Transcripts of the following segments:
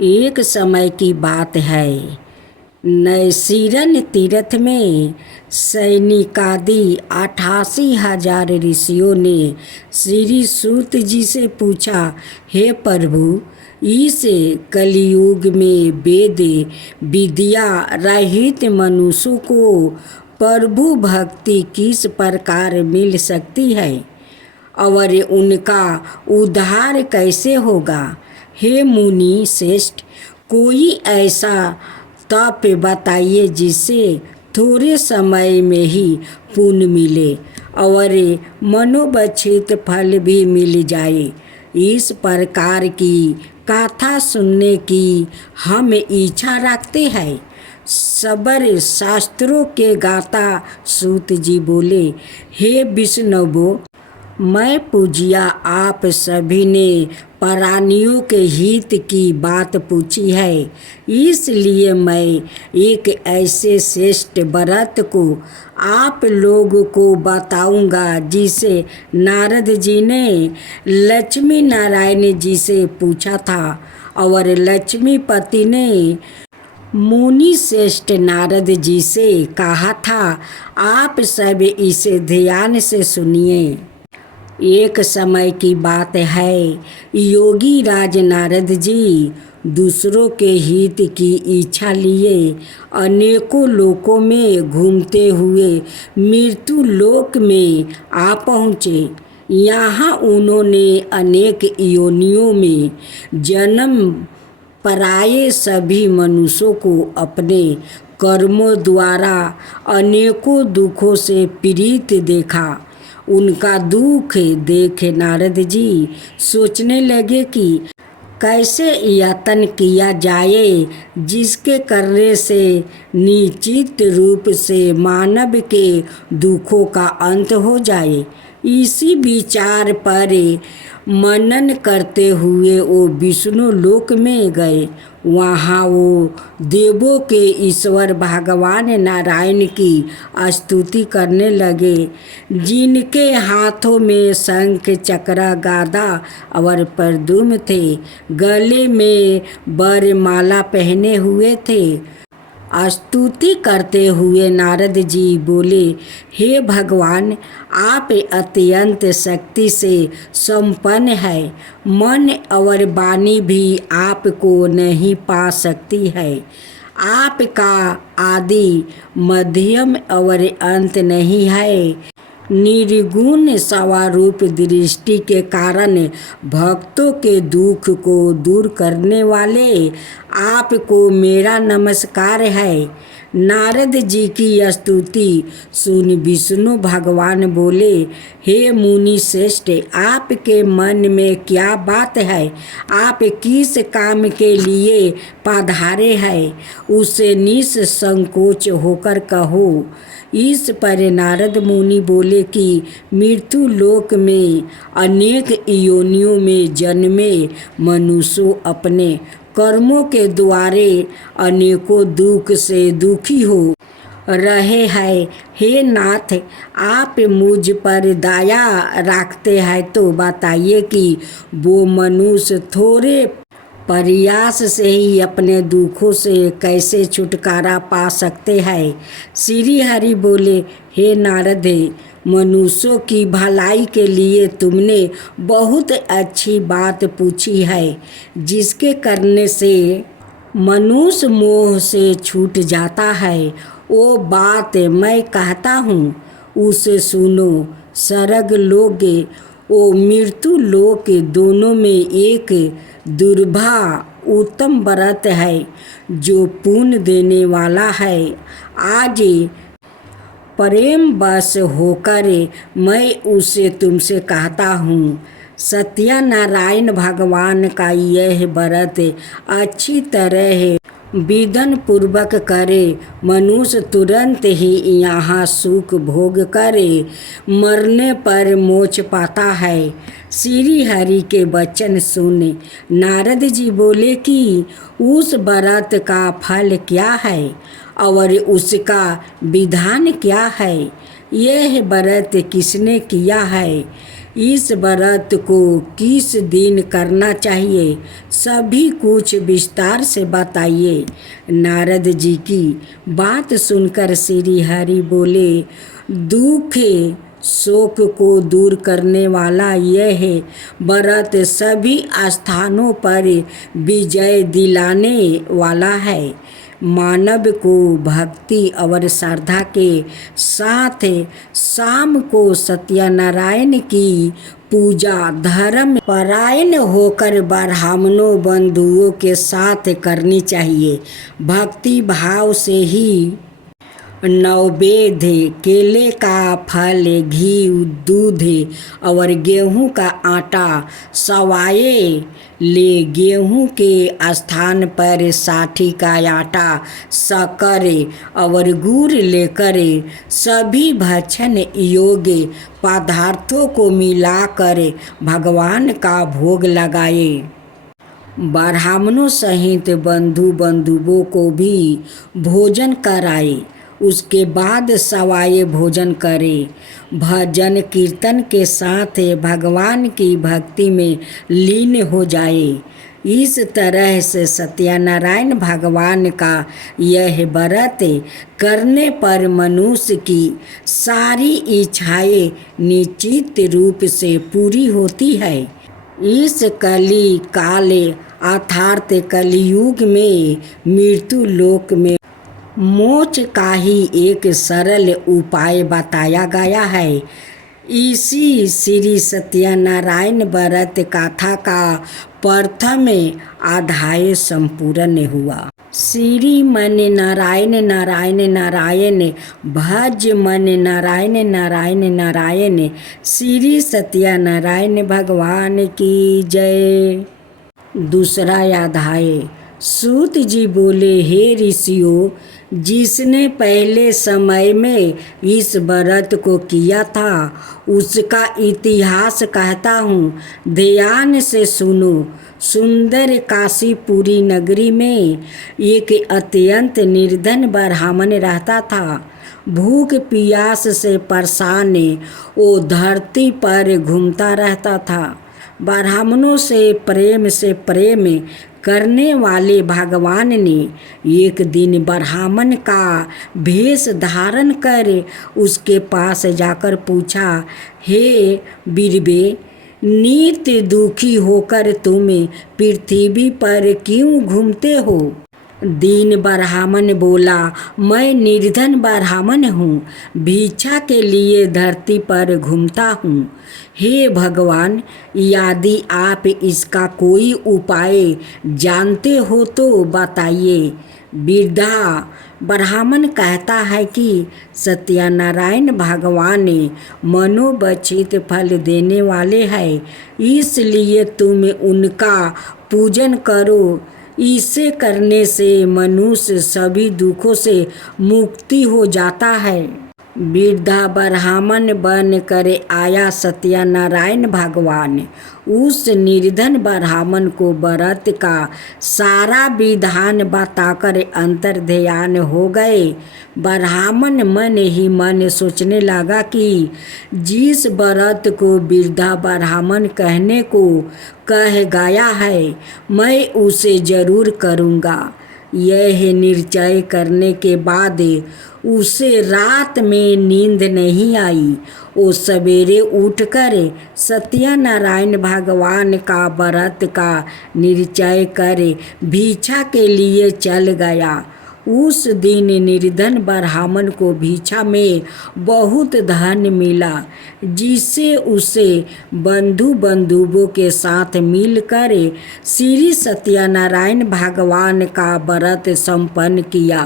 एक समय की बात है, नैसीरन तीर्थ में सैनिकादि 88,000 ऋषियों ने श्री सूत जी से पूछा, हे प्रभु, इस कलयुग में वेद विद्या रहित मनुष्यों को प्रभु भक्ति किस प्रकार मिल सकती है और उनका उद्धार कैसे होगा। हे मुनि श्रेष्ठ, कोई ऐसा तप बताइए जिससे थोड़े समय में ही पुण्य मिले और मनोवांछित फल भी मिल जाए। इस प्रकार की कथा सुनने की हम इच्छा रखते हैं। सबर शास्त्रों के गाता सूत जी बोले, हे विष्णु, मैं पूजिया आप सभी ने प्राणियों के हित की बात पूछी है, इसलिए मैं एक ऐसे श्रेष्ठ व्रत को आप लोगों को बताऊंगा जिसे नारद जी ने लक्ष्मी नारायण जी से पूछा था और लक्ष्मीपति ने मुनि श्रेष्ठ नारद जी से कहा था। आप सब इसे ध्यान से सुनिए। एक समय की बात है, योगी राज नारद जी दूसरों के हित की इच्छा लिए अनेकों लोकों में घूमते हुए मृत्यु लोक में आ पहुँचे। यहाँ उन्होंने अनेक योनियों में जन्म पराए सभी मनुष्यों को अपने कर्मों द्वारा अनेकों दुखों से पीड़ित देखा। उनका दुख देख नारद जी सोचने लगे कि कैसे यत्न किया जाए जिसके करने से निश्चित रूप से मानव के दुखों का अंत हो जाए। इसी विचार पर मनन करते हुए वो विष्णु लोक में गए। वहाँ वो देवों के ईश्वर भगवान नारायण की स्तुति करने लगे, जिनके हाथों में शंख चक्र गदा और प्रद्युम्न थे, गले में वरमाला पहने हुए थे। स्तुति करते हुए नारद जी बोले, हे भगवान, आप अत्यंत शक्ति से संपन्न है। मन और वाणी भी आपको नहीं पा सकती है। आपका आदि मध्यम और अंत नहीं है। निर्गुण स्वरूप दृष्टि के कारण भक्तों के दुख को दूर करने वाले आपको मेरा नमस्कार है। नारद जी की स्तुति सुन विष्णु भगवान बोले, हे मुनि श्रेष्ठ, आपके मन में क्या बात है? आप किस काम के लिए पधारे हैं, उसे निसंकोच होकर कहो। इस पर नारद मुनि बोले कि मृत्यु लोक में अनेक योनियों में जन्मे मनुष्य अपने कर्मों के द्वारे अनेकों दुख से दुखी हो रहे हैं। हे नाथ, आप मुझ पर दया रखते हैं तो बताइए कि वो मनुष्य थोड़े प्रयास से ही अपने दुखों से कैसे छुटकारा पा सकते हैं। श्री हरि बोले, हे नारद, मनुष्यों की भलाई के लिए तुमने बहुत अच्छी बात पूछी है, जिसके करने से मनुष्य मोह से छूट जाता है। वो बात मैं कहता हूँ, उसे सुनो। स्वर्ग लोक ओ मृत्यु लोक दोनों में एक दुर्लभ उत्तम व्रत है जो पुण्य देने वाला है। आज प्रेम वश होकर मैं उसे तुमसे कहता हूँ। सत्यनारायण भगवान का यह व्रत अच्छी तरह विधान पूर्वक करे, मनुष्य तुरंत ही यहाँ सुख भोग करे मरने पर मोक्ष पाता है। श्री हरि के वचन सुन नारद जी बोले कि उस व्रत का फल क्या है और उसका विधान क्या है। यह व्रत किसने किया है, इस व्रत को किस दिन करना चाहिए, सभी कुछ विस्तार से बताइए। नारद जी की बात सुनकर श्री हरि बोले, दुख शोक को दूर करने वाला यह व्रत सभी स्थानों पर विजय दिलाने वाला है। मानव को भक्ति और श्रद्धा के साथ शाम को सत्यनारायण की पूजा धर्म परायण होकर ब्राह्मणों बंधुओं के साथ करनी चाहिए। भक्ति भाव से ही नैवेद्य केले का फल, घी, दूध और गेहूं का आटा सवाए ले। गेहूं के स्थान पर साठी का आटा, शक्कर और गुड़ लेकर सभी भक्षण योग्य पदार्थों को मिलाकर भगवान का भोग लगाए। ब्राह्मणों सहित बंधुओं को भी भोजन कराए। उसके बाद सवाए भोजन करे। भजन कीर्तन के साथ भगवान की भक्ति में लीन हो जाए। इस तरह से सत्यनारायण भगवान का यह व्रत करने पर मनुष्य की सारी इच्छाएं निश्चित रूप से पूरी होती है। इस कली काल अर्थात कलियुग में मृत्यु लोक में मोक्ष का ही एक सरल उपाय बताया गया है। इसी श्री सत्यनारायण व्रत कथा का प्रथम अध्याय संपूर्ण हुआ। श्री मन नारायण नारायण नारायण, भज मन नारायण नारायण नारायण। श्री सत्यनारायण भगवान की जय। दूसरा अध्याय। सूत जी बोले, हे ऋषियों, जिसने पहले समय में इस व्रत को किया था उसका इतिहास कहता हूँ, ध्यान से सुनो। सुंदर काशीपुरी नगरी में एक अत्यंत निर्धन ब्राह्मण रहता था। भूख प्यास से परेशान वो धरती पर घूमता रहता था। ब्राह्मणों से प्रेम करने वाले भगवान ने एक दिन ब्राह्मण का भेष धारण कर उसके पास जाकर पूछा, हे बीरबे, नित्य दुखी होकर तुम पृथ्वी पर क्यों घूमते हो? दीन ब्राह्मण बोला, मैं निर्धन ब्राह्मण हूँ, भिक्षा के लिए धरती पर घूमता हूँ। हे भगवान, यदि आप इसका कोई उपाय जानते हो तो बताइए। वृद्धा ब्राह्मण कहता है कि सत्यनारायण भगवान मनोवांछित फल देने वाले हैं, इसलिए तुम उनका पूजन करो। इसे करने से मनुष्य सभी दुखों से मुक्ति हो जाता है। वृद्धा ब्राह्मण बन कर आया सत्यनारायण भगवान उस निर्धन ब्राह्मण को व्रत का सारा विधान बताकर अंतर्ध्यान हो गए। ब्राह्मण मन ही मन सोचने लगा कि जिस व्रत को वृद्धा ब्राह्मण कहने को कह गया है, मैं उसे जरूर करूँगा। यह निश्चय करने के बाद उसे रात में नींद नहीं आई। वो सवेरे उठकर सत्यनारायण भगवान का व्रत का निश्चय कर भिक्षा के लिए चल गया। उस दिन निर्धन ब्राह्मण को भिक्षा में बहुत धन मिला, जिससे उसे बंधुओं के साथ मिलकर श्री सत्यनारायण भगवान का व्रत संपन्न किया।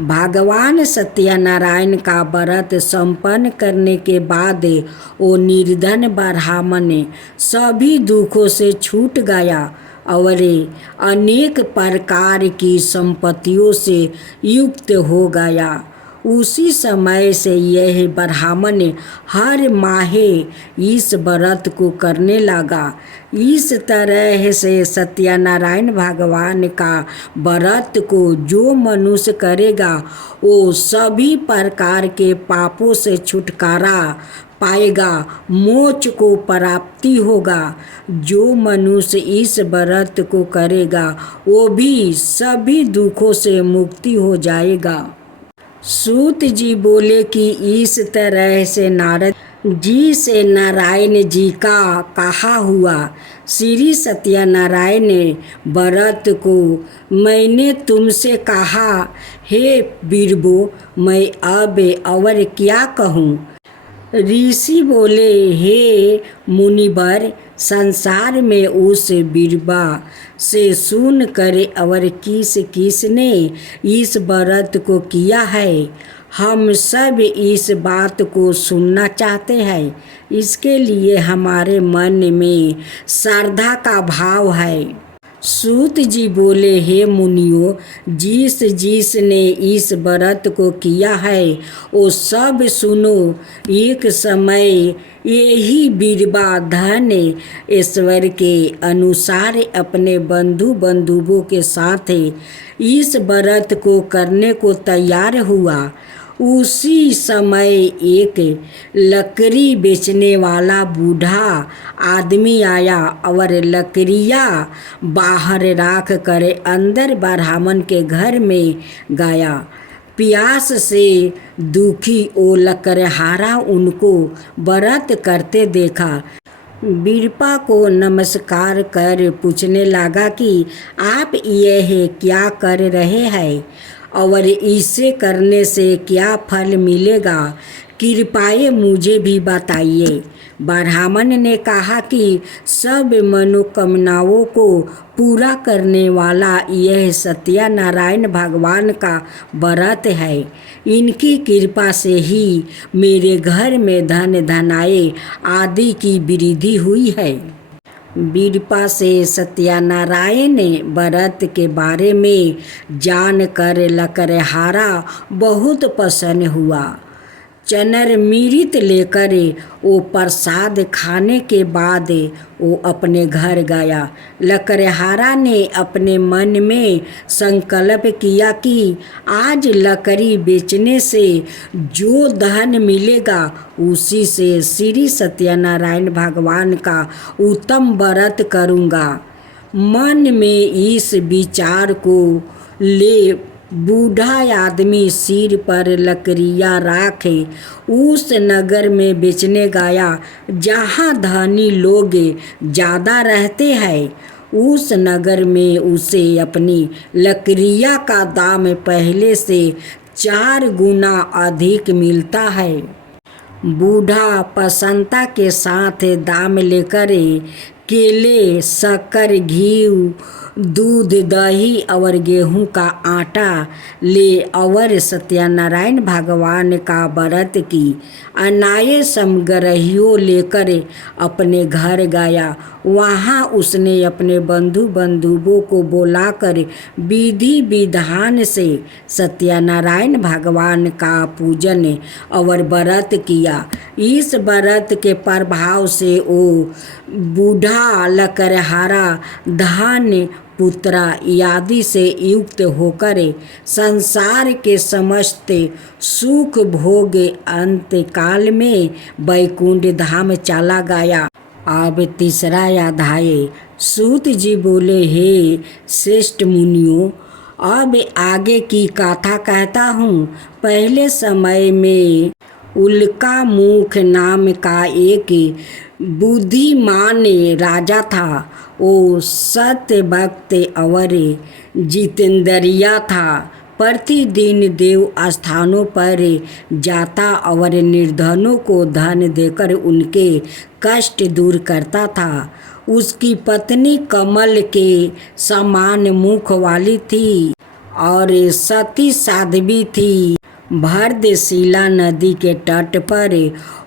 भगवान सत्यनारायण का व्रत संपन्न करने के बाद वो निर्धन ब्राह्मण सभी दुखों से छूट गया और अनेक प्रकार की संपत्तियों से युक्त हो गया। उसी समय से यह ब्राह्मण हर माहे इस व्रत को करने लगा। इस तरह से सत्यनारायण भगवान का व्रत को जो मनुष्य करेगा वो सभी प्रकार के पापों से छुटकारा पाएगा, मोक्ष को प्राप्ति होगा। जो मनुष्य इस व्रत को करेगा वो भी सभी दुखों से मुक्ति हो जाएगा। सूत जी बोले कि इस तरह से नारद जी से नारायण जी का कहा हुआ। श्री सत्यनारायण व्रत को मैंने तुमसे कहा, हे बीरबो, मैं अब और क्या कहूँ। ऋषि बोले, हे मुनिवर, संसार में उस बीरबा से सुन कर और किसने इस व्रत को किया है, हम सब इस बात को सुनना चाहते हैं। इसके लिए हमारे मन में श्रद्धा का भाव है। सूत जी बोले, हे मुनियों, जिसने इस व्रत को किया है वो सब सुनो। एक समय यही बीरबा धन ईश्वर के अनुसार अपने बंधुओं के साथ इस व्रत को करने को तैयार हुआ। उसी समय एक लकड़ी बेचने वाला बूढ़ा आदमी आया और लकड़ियाँ बाहर रख कर अंदर ब्राह्मण के घर में गया। प्यास से दुखी वो लकड़हारा उनको व्रत करते देखा। बीरबा को नमस्कार कर पूछने लगा कि आप यह क्या कर रहे हैं और इसे करने से क्या फल मिलेगा, कृपया मुझे भी बताइए। ब्राह्मण ने कहा कि सब मनोकामनाओं को पूरा करने वाला यह सत्यनारायण भगवान का व्रत है। इनकी कृपा से ही मेरे घर में धन धनाए आदि की वृद्धि हुई है। बीरबा से सत्यनारायण व्रत के बारे में जानकर लकड़हारा बहुत प्रसन्न हुआ। चनर मिरित लेकर वो प्रसाद खाने के बाद वो अपने घर गया। लकड़हारा ने अपने मन में संकल्प किया कि आज लकड़ी बेचने से जो धन मिलेगा उसी से श्री सत्यनारायण भगवान का उत्तम व्रत करूँगा। मन में इस विचार को ले बूढ़ा आदमी सिर पर लकड़ियाँ राखे उस नगर में बेचने गया जहाँ धनी लोग ज़्यादा रहते हैं। उस नगर में उसे अपनी लकड़ियाँ का दाम पहले से 4 गुना अधिक मिलता है। बूढ़ा प्रसन्नता के साथ दाम लेकर केले, शक्कर, घी, दूध, दही और गेहूं का आटा ले और सत्यनारायण भगवान का व्रत की अनाय सामग्रियों लेकर अपने घर गया। वहाँ उसने अपने बंधुओं को बुलाकर विधि विधान से सत्यनारायण भगवान का पूजन और व्रत किया। इस व्रत के प्रभाव से वो बूढ़ा लकड़हारा धन, पुत्र आदि से युक्त होकर संसार के समस्त सुख भोग अंतकाल में वैकुंठ धाम चला गया। अब तीसरा अध्याय। सूत जी बोले, हे श्रेष्ठ मुनियों, अब आगे की कथा कहता हूँ। पहले समय में उल्कामुख नाम का एक बुद्धिमान राजा था। वो सत्य भक्त और जितेंद्रिया था। प्रतिदिन देव स्थानों पर जाता और निर्धनों को धन देकर उनके कष्ट दूर करता था। उसकी पत्नी कमल के समान मुख वाली थी और सती साध्वी थी। भरतशिला नदी के तट पर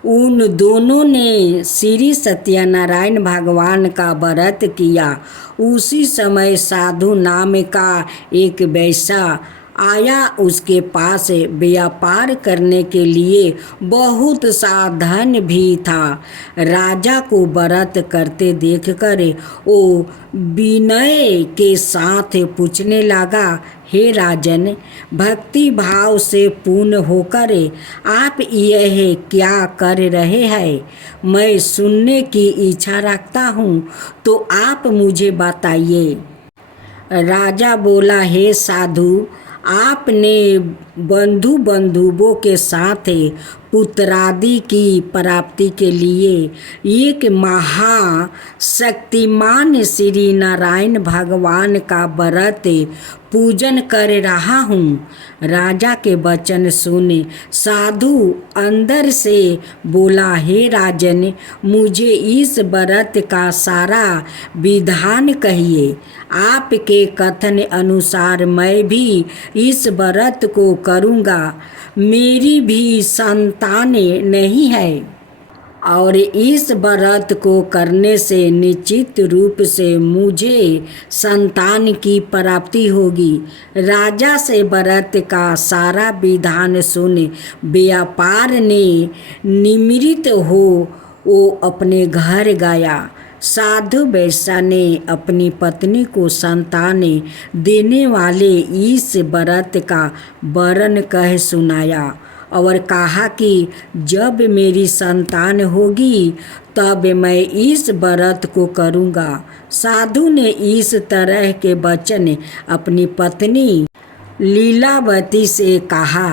उन दोनों ने श्री सत्यनारायण भगवान का व्रत किया। उसी समय साधु नाम का एक वैश्य आया। उसके पास व्यापार करने के लिए बहुत सा धन भी था। राजा को व्रत करते देखकर वो विनय के साथ पूछने लगा, हे राजन, भक्ति भाव से पूर्ण होकर आप यह क्या कर रहे हैं? मैं सुनने की इच्छा रखता हूँ, तो आप मुझे बताइए। राजा बोला, हे साधु, आपने बंधुओं के साथ पुत्रादि की प्राप्ति के लिए एक महाशक्तिमान श्री नारायण भगवान का व्रत पूजन कर रहा हूँ। राजा के वचन सुने साधु अंदर से बोला, हे राजन, मुझे इस व्रत का सारा विधान कहिए। आपके कथन अनुसार मैं भी इस व्रत को करूँगा। मेरी भी संतानें नहीं है और इस व्रत को करने से निश्चित रूप से मुझे संतान की प्राप्ति होगी। राजा से व्रत का सारा विधान सुन व्यापार ने निमृत हो वो अपने घर गया। साधु वैश्य ने अपनी पत्नी को संतान देने वाले इस व्रत का वर्णन कह सुनाया और कहा कि जब मेरी संतान होगी तब मैं इस व्रत को करूँगा। साधु ने इस तरह के वचन अपनी पत्नी लीलावती से कहा।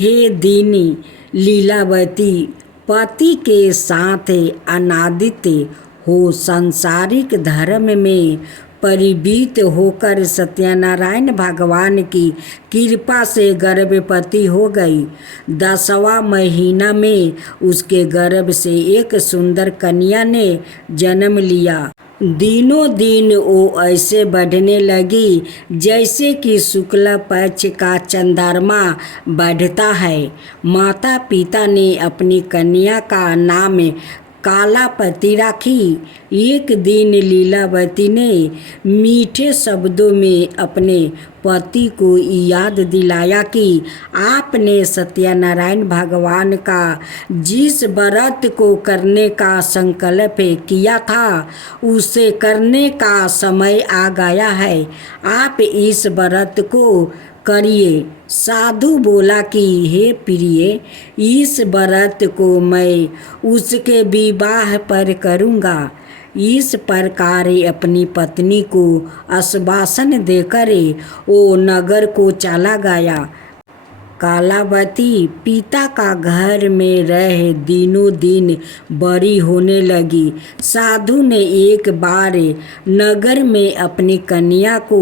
हे दीनी लीलावती, पति के साथ अनादित हो सांसारिक धर्म में परिवीत होकर सत्यनारायण भगवान की कृपा से गर्भवती हो गई। 10वां महीना में उसके गर्भ से एक सुंदर कन्या ने जन्म लिया। दिनों दिन वो ऐसे बढ़ने लगी जैसे कि शुक्ल पक्ष का चंद्रमा बढ़ता है। माता पिता ने अपनी कन्या का नाम कालापति रखी। एक दिन लीलावती ने मीठे शब्दों में अपने पति को याद दिलाया कि आपने सत्यनारायण भगवान का जिस व्रत को करने का संकल्प किया था उसे करने का समय आ गया है। आप इस व्रत को करिए। साधु बोला कि हे प्रिय, इस व्रत को मैं उसके विवाह पर करूँगा। इस प्रकार अपनी पत्नी को आश्वासन देकर वो नगर को चला गया। कालावती पिता का घर में रह दिनों दिन बड़ी होने लगी। साधु ने एक बार नगर में अपनी कन्या को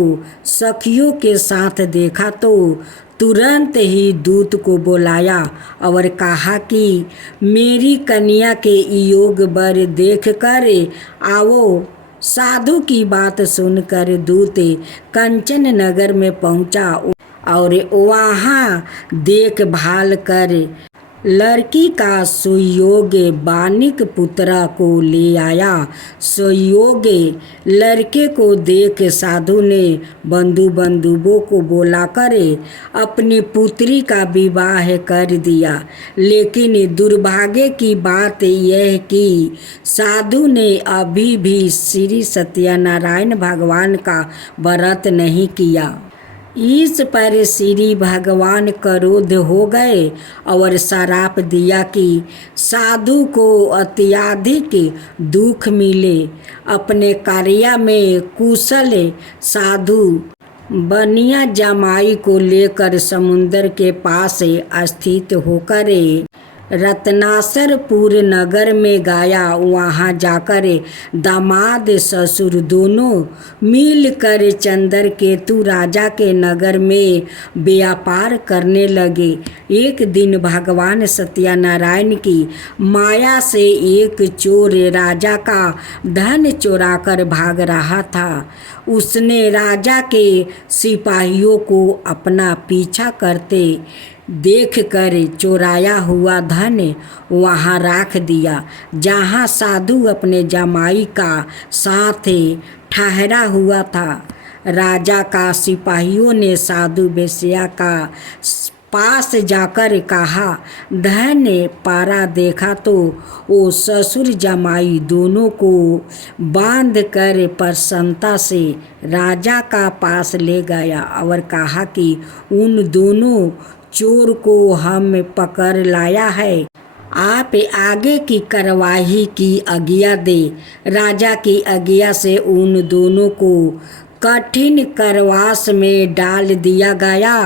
सखियों के साथ देखा तो तुरंत ही दूत को बुलाया और कहा कि मेरी कन्या के योग वर देख कर आओ। साधु की बात सुनकर दूत कंचन नगर में पहुंचा और वहाँ देखभाल कर लड़की का सुयोग बानिक पुत्रा को ले आया। सुयोग लड़के को देख साधु ने बंधुओं को बुलाकर अपनी पुत्री का विवाह कर दिया। लेकिन दुर्भाग्य की बात यह कि साधु ने अभी भी श्री सत्यनारायण भगवान का व्रत नहीं किया। इस पर श्री भगवान क्रोध हो गए और श्राप दिया कि साधु को अत्यधिक दुख मिले। अपने कार्य में कुशल साधु बनिया जमाई को लेकर समुद्र के पास स्थित होकर रत्नासरपुर नगर में गया। वहाँ जाकर दामाद ससुर दोनों मिलकर चंद्रकेतु राजा के नगर में व्यापार करने लगे। एक दिन भगवान सत्यनारायण की माया से एक चोर राजा का धन चुराकर भाग रहा था। उसने राजा के सिपाहियों को अपना पीछा करते देखकर चोराया हुआ धन वहाँ रख दिया जहाँ साधु अपने जमाई का साथ ठहरा हुआ था। राजा का सिपाहियों ने साधु वेश्या का पास जाकर कहा, धन्य पारा देखा तो वो ससुर जमाई दोनों को बांध कर प्रसन्नता से राजा का पास ले गया और कहा कि उन दोनों चोर को हम पकड़ लाया है, आप आगे की कार्यवाही की आज्ञा दे। राजा की आज्ञा से उन दोनों को कठिन कारावास में डाल दिया गया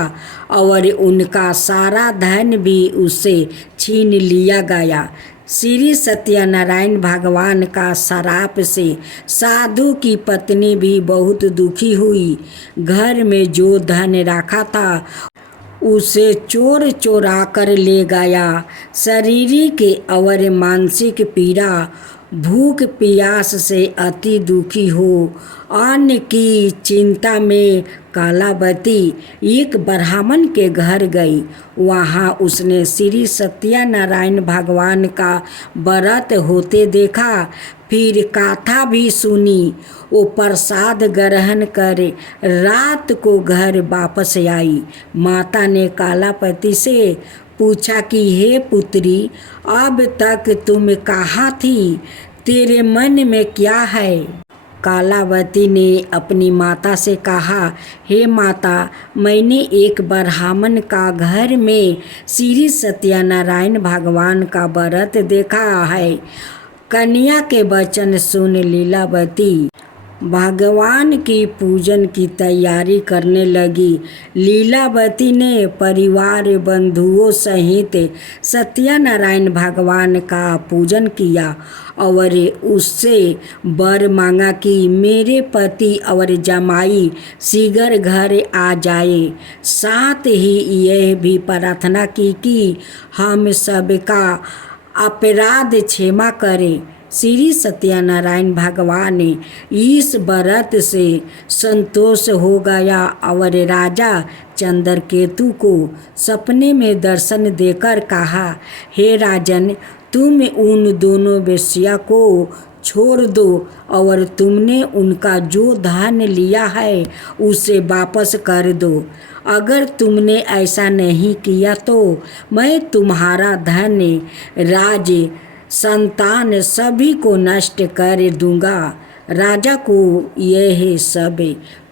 और उनका सारा धन भी उससे छीन लिया गया। श्री सत्यनारायण भगवान का श्राप से साधु की पत्नी भी बहुत दुखी हुई। घर में जो धन रखा था उसे चोर चोरा कर ले गया। शारीरिक और मानसिक पीड़ा, भूख प्यास से अति दुखी हो अन्न की चिंता में कालावती एक ब्राह्मण के घर गई। वहाँ उसने श्री सत्यनारायण भगवान का व्रत होते देखा, फिर कथा भी सुनी। वो प्रसाद ग्रहण कर रात को घर वापस आई। माता ने कालापति से पूछा कि हे पुत्री, अब तक तुम कहाँ थी, तेरे मन में क्या है? कालावती ने अपनी माता से कहा, हे माता, मैंने एक ब्राह्मण का घर में श्री सत्यनारायण भगवान का व्रत देखा है। कन्या के वचन सुन लीलावती भगवान की पूजन की तैयारी करने लगी। लीलावती ने परिवार बंधुओं सहित सत्यनारायण भगवान का पूजन किया और उससे वर मांगा कि मेरे पति और जमाई शीघ्र घर आ जाए। साथ ही यह भी प्रार्थना की कि हम सबका अपराध क्षमा करें। श्री सत्यनारायण भगवान इस व्रत से संतोष हो गया और राजा चंद्रकेतु को सपने में दर्शन देकर कहा, हे राजन, तुम उन दोनों वेश्या को छोड़ दो और तुमने उनका जो धन लिया है उसे वापस कर दो। अगर तुमने ऐसा नहीं किया तो मैं तुम्हारा धन, राज, संतान सभी को नष्ट कर दूंगा। राजा को यह सब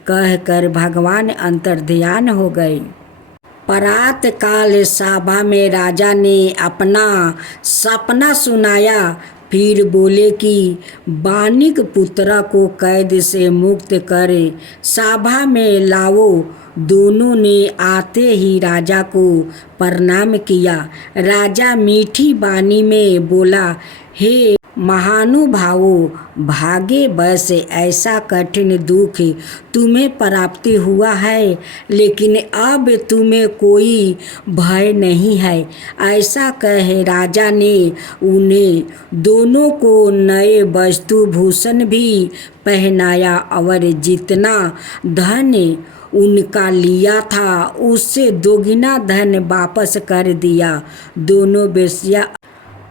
कहकर भगवान अंतर्ध्यान हो गए। प्रात काल सभा में राजा ने अपना सपना सुनाया। फिर बोले कि बानिक पुत्रा को कैद से मुक्त करे सभा में लाओ। दोनों ने आते ही राजा को प्रणाम किया। राजा मीठी वाणी में बोला, हे महानुभावों, भागे बस ऐसा कठिन दुख तुम्हें प्राप्ति हुआ है, लेकिन अब तुम्हें कोई भय नहीं है। ऐसा कहे राजा ने उन्हें दोनों को नए वस्तु भूषण भी पहनाया और जितना धन उनका लिया था उससे दोगुना धन वापस कर दिया। दोनों वेश्या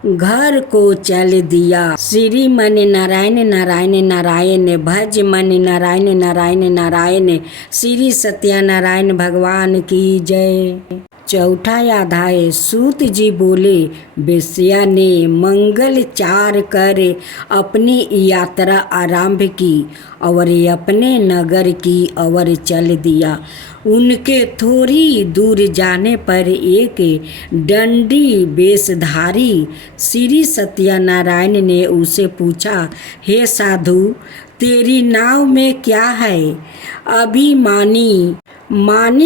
घर को चल दिया। श्री मन नारायण नारायण नारायण, भज मन नारायण नारायण नारायण। श्री सत्यनारायण भगवान की जय। चौथा अध्याय। सूत जी बोले, वेश्या ने मंगल चार कर अपनी यात्रा आरंभ की और अपने नगर की ओर चल दिया। उनके थोड़ी दूर जाने पर एक दंडी वेशधारी श्री सत्यनारायण ने उसे पूछा, हे साधु, तेरी नाव में क्या है? अभिमानी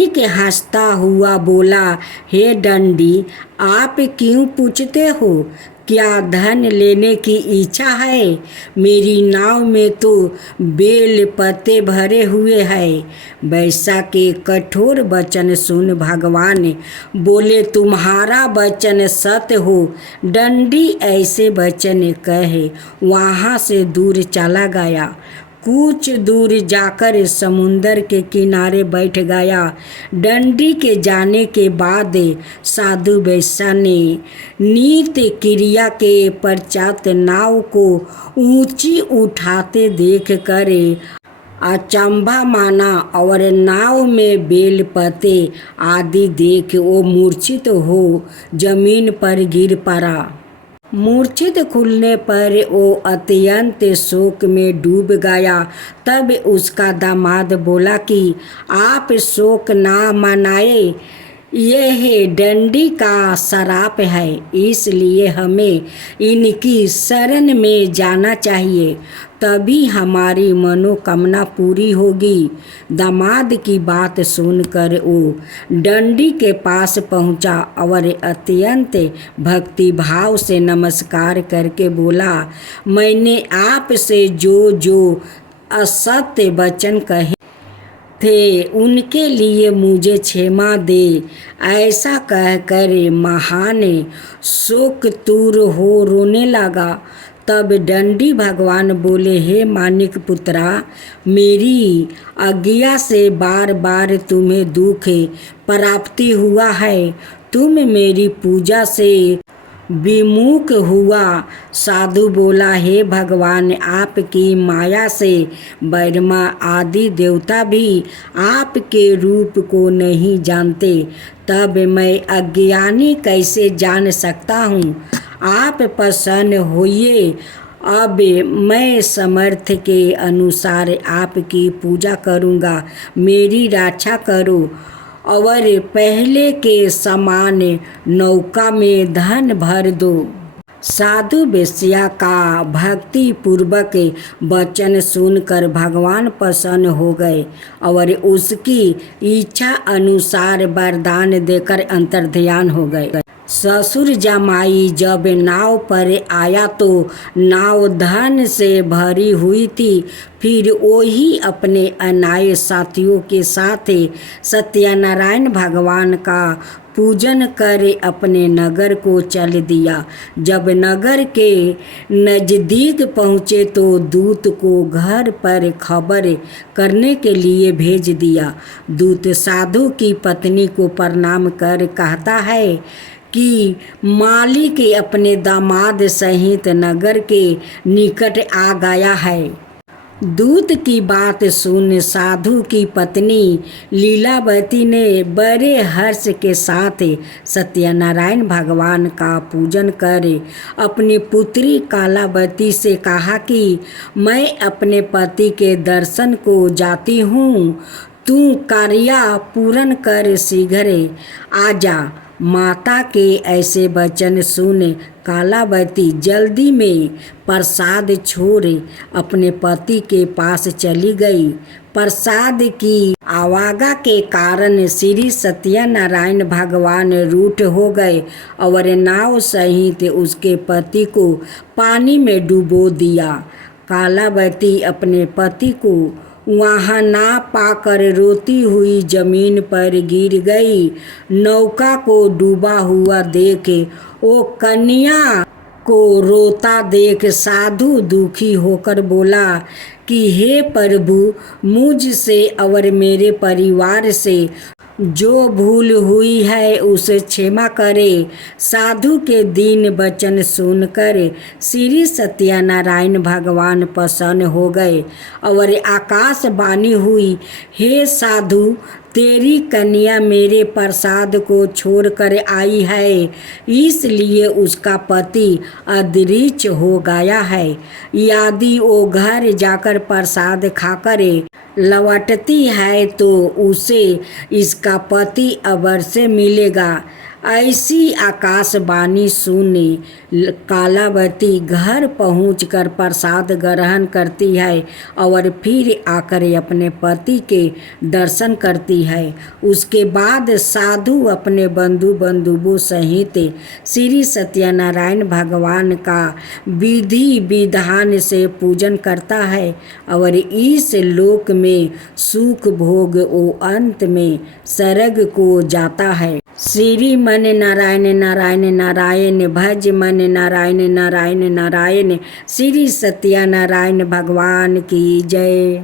के हंसता हुआ बोला, हे दंडी, आप क्यों पूछते हो? क्या धन लेने की इच्छा है? मेरी नाव में तो बेल पत्ते भरे हुए हैं। वैसा के कठोर वचन सुन भगवान बोले, तुम्हारा वचन सत्य हो। दंडी ऐसे वचन कहे वहाँ से दूर चला गया। कुछ दूर जाकर समुंदर के किनारे बैठ गया। दंडी के जाने के बाद साधु वेश्या ने नित्य क्रिया के पश्चात नाव को ऊंची उठाते देख कर अचंभा माना और नाव में बेल पत्ते आदि देख वो मूर्छित हो जमीन पर गिर पड़ा। मूर्छित खुलने पर वो अत्यंत शोक में डूब गया। तब उसका दामाद बोला कि आप शोक ना मनाए, यह डंडी का श्राप है, इसलिए हमें इनकी शरण में जाना चाहिए, तभी हमारी मनोकामना पूरी होगी। दामाद की बात सुनकर वो डंडी के पास पहुंचा और अत्यंत भक्तिभाव से नमस्कार करके बोला, मैंने आपसे जो जो असत्य वचन कहे थे उनके लिए मुझे क्षमा दे। ऐसा कहकर महान शोकतूर हो रोने लगा। तब दंडी भगवान बोले, हे मानिक पुत्रा, मेरी आज्ञा से बार बार तुम्हें दुख प्राप्ति हुआ है। तुम मेरी पूजा से विमुख हुआ। साधु बोला, हे भगवान, आपकी माया से ब्रह्मा आदि देवता भी आपके रूप को नहीं जानते, तब मैं अज्ञानी कैसे जान सकता हूँ। आप प्रसन्न होइए, अब मैं समर्थ के अनुसार आपकी पूजा करूँगा। मेरी रक्षा करो और पहले के समान नौका में धन भर दो। साधु वेश्या का भक्ति पूर्वक वचन सुनकर भगवान प्रसन्न हो गए और उसकी इच्छा अनुसार वरदान देकर अंतर्ध्यान हो गए। ससुर जमाई जब नाव पर आया तो नाव धन से भरी हुई थी। फिर वही अपने अनाए साथियों के साथ सत्यनारायण भगवान का पूजन कर अपने नगर को चल दिया। जब नगर के नज़दीक पहुँचे तो दूत को घर पर खबर करने के लिए भेज दिया। दूत साधु की पत्नी को प्रणाम कर कहता है कि मालिक अपने दामाद सहित नगर के निकट आ गया है। दूत की बात सुन साधु की पत्नी लीलावती ने बड़े हर्ष के साथ सत्यनारायण भगवान का पूजन कर अपनी पुत्री कालावती से कहा कि मैं अपने पति के दर्शन को जाती हूँ, तू कार्य पूर्ण कर शीघ्र आ जा। माता के ऐसे वचन सुन कालावती जल्दी में प्रसाद छोड़ अपने पति के पास चली गई। प्रसाद की आवागा के कारण श्री सत्यनारायण भगवान रूठ हो गए और नाव सहित उसके पति को पानी में डुबो दिया। कालावती अपने पति को वहाँ ना पाकर रोती हुई जमीन पर गिर गई। नौका को डूबा हुआ देख वो कन्या को रोता देख साधु दुखी होकर बोला कि हे प्रभु, मुझसे और मेरे परिवार से जो भूल हुई है उसे क्षमा करे। साधु के दीन वचन सुनकर श्री सत्यनारायण भगवान प्रसन्न हो गए और आकाशवाणी हुई, हे साधु, तेरी कन्या मेरे प्रसाद को छोड़कर आई है, इसलिए उसका पति अदृश्य हो गया है। यदि वो घर जाकर प्रसाद खाकर लौटती है तो उसे इसका पति अवश्य मिलेगा। ऐसी आकाशवाणी सुनी कालावती घर पहुंचकर प्रसाद ग्रहण करती है और फिर आकर अपने पति के दर्शन करती है। उसके बाद साधु अपने बंधु बंधुओं सहित श्री सत्यनारायण भगवान का विधि विधान से पूजन करता है और इस लोक में सुख भोग वो अंत में स्वर्ग को जाता है। श्री मन नारायण नारायण नारायण भज मन नारायण नारायण नारायण। श्री सत्यनारायण भगवान की जय।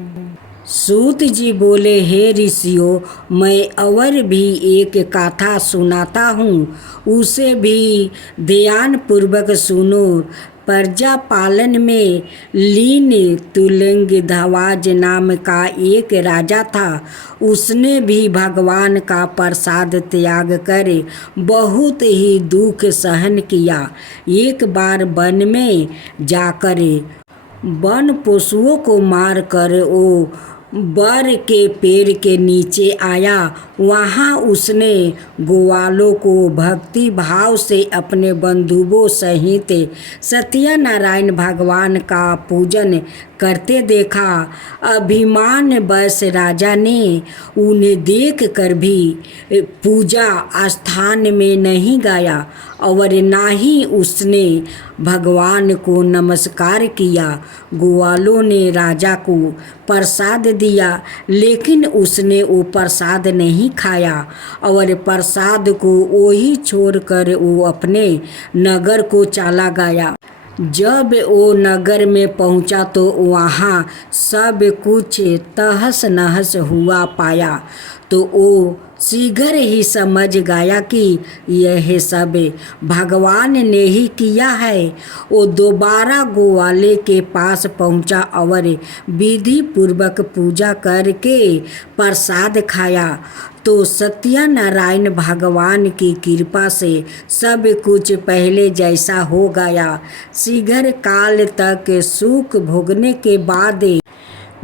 सूत जी बोले, हे ऋषियों, मैं और भी एक कथा सुनाता हूँ, उसे भी ध्यान पूर्वक सुनो, प्रजा पालन में लीन तुलंगध्वज नाम का एक राजा था। उसने भी भगवान का प्रसाद त्याग कर बहुत ही दुख सहन किया। एक बार वन में जाकर वन पशुओं को मार कर वो बर के पेड़ के नीचे आया। वहाँ उसने ग्वालों को भक्ति भाव से अपने बंधुओं सहित सत्यनारायण भगवान का पूजन करते देखा। अभिमान बस राजा ने उन्हें देख कर भी पूजा स्थान में नहीं गया और ना ही उसने भगवान को नमस्कार किया। ग्वालों ने राजा को प्रसाद दिया, लेकिन उसने वो प्रसाद नहीं खाया और प्रसाद को वही छोड़कर वो अपने नगर को चला गया। जब वो नगर में पहुंचा तो वहाँ सब कुछ तहस नहस हुआ पाया, तो वो शीघ्र ही समझ गया कि यह सब भगवान ने ही किया है। वो दोबारा ग्वाले के पास पहुंचा और विधि पूर्वक पूजा करके प्रसाद खाया, तो सत्यनारायण भगवान की कृपा से सब कुछ पहले जैसा हो गया। शीघ्र काल तक सुख भोगने के बाद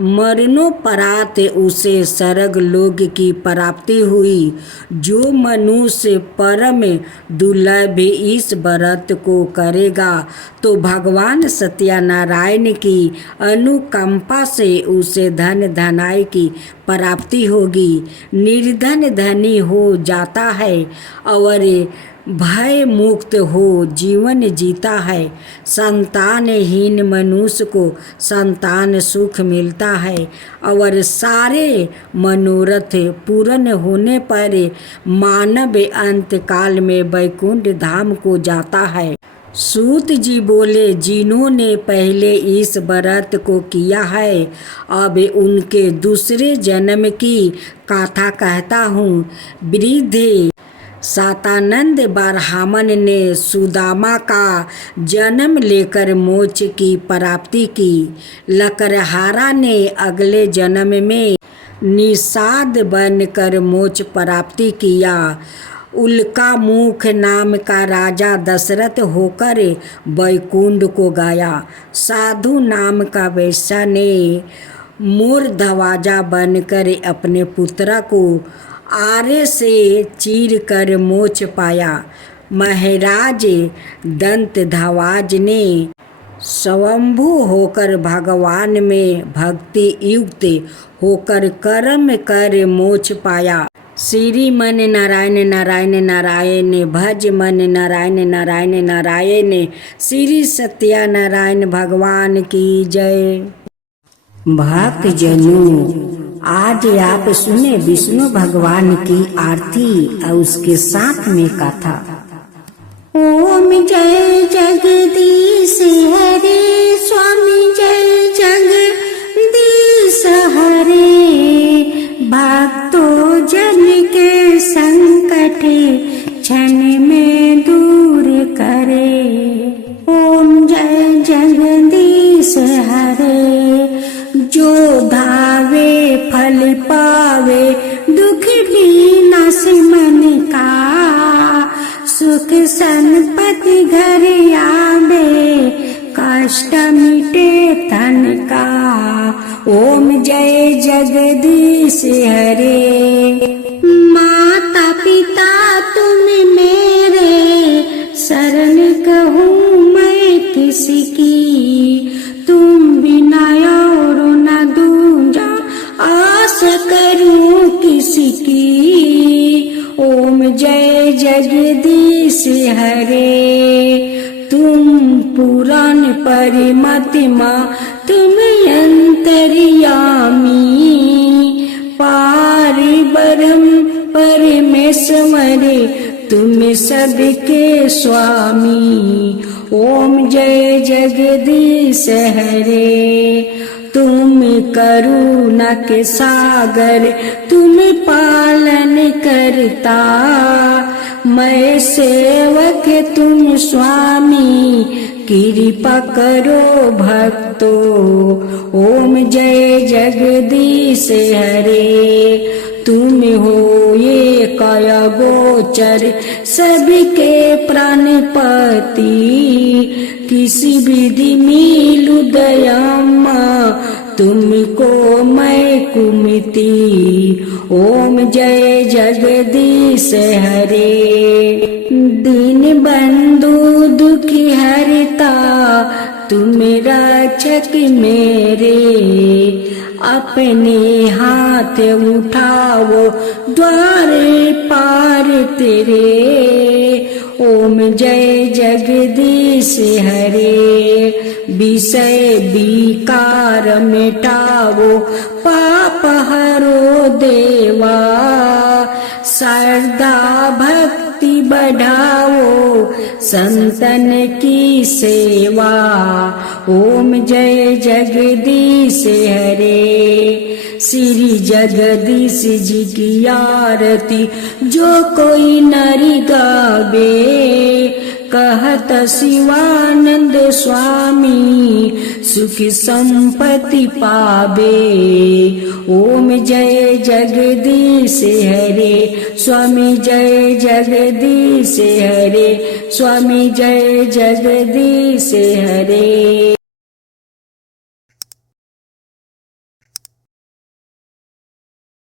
मरणोपरांत उसे स्वर्ग लोक की प्राप्ति हुई। जो मनुष्य परम दुर्लभ इस व्रत को करेगा तो भगवान सत्यनारायण की अनुकंपा से उसे धन धनाई की प्राप्ति होगी। निर्धन धनी हो जाता है और भय मुक्त हो जीवन जीता है। संतानहीन मनुष्य को संतान सुख मिलता है और सारे मनोरथ पूर्ण होने पर मानव अंत काल में वैकुंठ धाम को जाता है। सूत जी बोले, जिन्होंने पहले इस व्रत को किया है अब उनके दूसरे जन्म की कथा कहता हूँ। वृद्ध सातानंद ब्राह्मण ने सुदामा का जन्म लेकर मोक्ष की प्राप्ति की। लकड़हारा ने अगले जन्म में निषाद बनकर मोक्ष प्राप्ति किया। उल्कामुख नाम का राजा दशरथ होकर वैकुंठ को गया। साधु नाम का वैश्य ने मोरध्वजा बनकर अपने पुत्र को आरे से चीर कर मोक्ष पाया। महाराज दंतध्वज ने स्वयंभू होकर भगवान में भक्ति युक्त होकर कर्म कर मोक्ष पाया। श्री मन नारायण नारायण नारायण भज मन नारायण नारायण नारायण। श्री सत्यनारायण भगवान की जय। भक्त जनों, आज आप सुने विष्णु भगवान की आरती और उसके साथ में कथा। ओम जय जगदीश हरे स्वामी, जय जगदीश हरे। भक्तों जन के संकट क्षण में दूर करे। ओम जय जगदीश हरे। जो धावे फल पावे, दुख भी नाश मन का। सुख संपत्ति घर आवे, कष्ट मिटे तन का। ओम जय जगदीश हरे। माता पिता तुम मेरे, शरण कहूँ मैं किसकी। तुम बिना और न दूजा, आस करूं किसकी। ओम जय जगदीश हरे। तुम पुराण परिमतिमा, तुम अंतर्यामी। पारि ब्रह्म परमेश्वर, तुम सबके स्वामी। ओम जय जगदीश हरे। तुम करुणा के सागर, तुम पालन करता। मैं सेवक तुम स्वामी, कृपा करो भक्तो, ओम जय जगदीश हरे। तुम हो ये काया गोचर सबके प्राणपति, किसी विधि मिलु दयामा तुमको मैं कुमिति। ओम जय जगदीश हरे। दीन बंधु दुखी हरता तुम रक्षक मेरे, अपने हाथ उठाओ द्वारे पार तेरे। ओम जय जगदीश हरे। विषय विकार मिटाओ पाप हरो देवा, श्रद्धा भक्ति बढ़ाओ संतन की सेवा। ओम जय जगदीश हरे। श्री जगदीश जी की आरती जो कोई नर गावे, कहत शिवानंद स्वामी सुख संपत्ति पावे। ओम जय जगदीश हरे। स्वामी जय जगदीश हरे। स्वामी जय जगदीश हरे।